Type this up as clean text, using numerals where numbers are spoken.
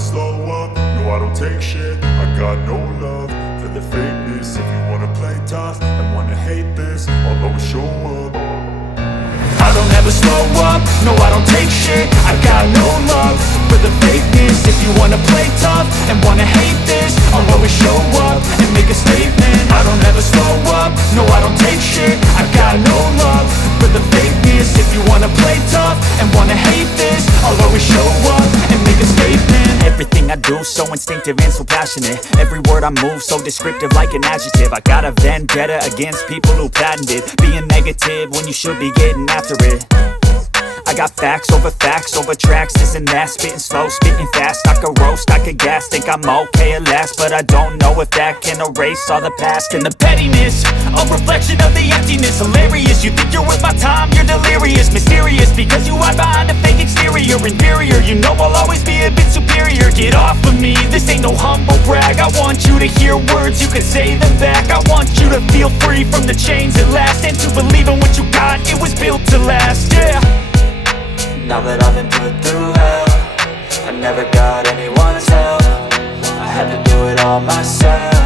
slow up, no I don't take shit. I got no love for the fakeness. If you wanna play tough and wanna hate this, I'll always show up. I don't ever slow up, no I don't take shit. I got no love for the fakeness. If you wanna play tough and wanna hate this, I'll always show up and make a statement. I don't ever slow up, no I don't take shit. I got no love for the fakeness. If you wanna play tough and wanna hate this, I'll always show up and make a statement. Everything I do so instinctive and so passionate. Every word I move so descriptive like an adjective. I got a vendetta against people who patented being negative when you should be getting after it. I got facts over tracks, this and that. Spitting slow, spitting fast, I could roast, I could gas. Think I'm okay at last, but I don't know if that can erase all the past. And the pettiness, a reflection of the emptiness. Hilarious, you think you're worth my time, you're delirious. Mysterious, because you hide behind a fake exterior. Inferior, you know I'll always be a bit superior. Get off of me, this ain't no humble brag. I want you to hear words, you can say them back. I want you to feel free from the chains at last, and to believe in what you got, it was built to last, yeah. Now that I've been put through hell, I never got anyone's help. I had to do it all myself.